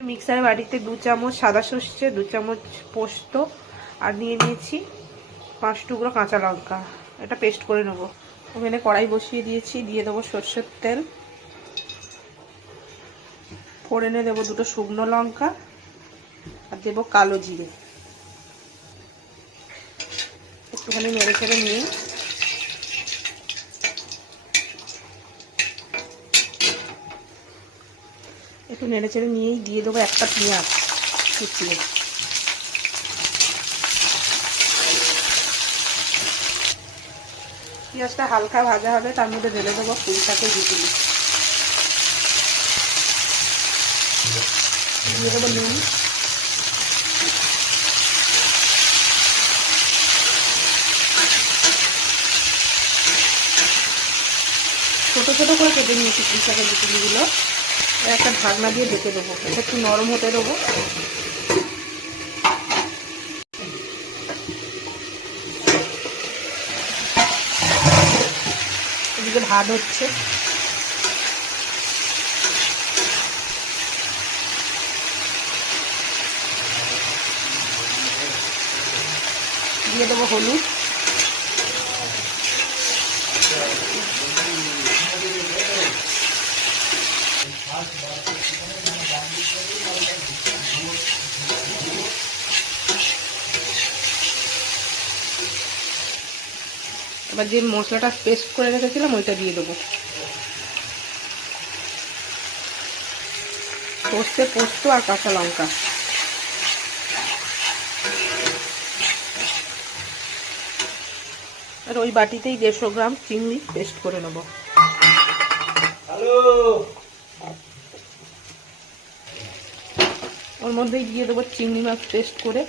Mixer বাড়িতে 2 চামচ সাদা সর্ষে, 2 চামচ পোস্ত আর নিয়ে নিয়েছি 5 টুকরো কাঁচা লঙ্কা। এটা পেস্ট করে নেবো। ওখানে কড়াই বসিয়ে দিয়েছি, দিয়ে দেবো সর্ষের তেল, ফোড়নে দেবো 2টো শুকনো লঙ্কা আর দেবো কালো জিরে। একটুখানি নেড়ে চেড়ে নিয়ে নিয়েই দিয়ে দেবো একটা পেঁয়াজ কুচিয়ে। পেঁয়াজটা হালকা ভাজা হবে, তার মধ্যে ঢেলে দেবো পুঁই শাকের বিচুলি, দিয়ে দেবো নুন, ছোটো ছোটো করে কেটে নিয়েছি পুঁই শাকের বিচুলিগুলো। একটা ঢাকনা দিয়ে ঢেকে দেবো, এটা একটু নরম হতে দেবো। এদিকে ভাত হচ্ছে, দিয়ে দেবো হলুদ, এবার যে মশলাটা পেস্ট করে রেখেছিলাম ওইটা দিয়ে দেবো। সর্ষে, পোস্ত আর কাঁচা লঙ্কা। আর ওই বাটিতেই 150 গ্রাম চিংড়ি পেস্ট করে নেব। ওর মধ্যেই দিয়ে দেবো চিংড়ি মাছ পেস্ট করে।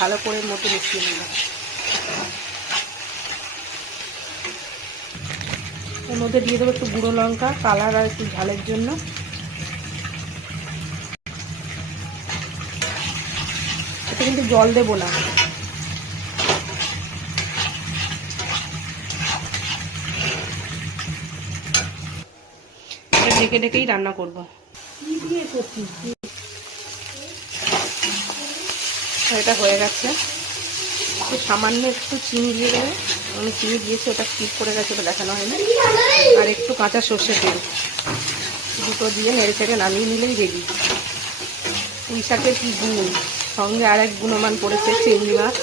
ভালো করে মতো মিশিয়ে নেব। এর মধ্যে দিয়ে দেবো একটু গুঁড়ো লঙ্কা, কালার আর একটু ঝালের জন্য। এতে কিন্তু জল দেবো না। এটা ঢেকে ঢেকেই রান্না করবো। এটা হয়ে গেছে। সামান্য একটু চিনি দিয়ে দেবে, আমি চিনি দিয়েছি, ওটা স্কিপ করে গেছে, ওটা দেখানো হয়নি। আর একটু কাঁচা সর্ষে তেল, দুটো দিয়ে নেড়ে চেড়ে নামিয়ে নিলেই রেডি। পুঁই শাকের কি গুণ, সঙ্গে আর এক গুণমান পড়েছে চিংড়ি মাছ।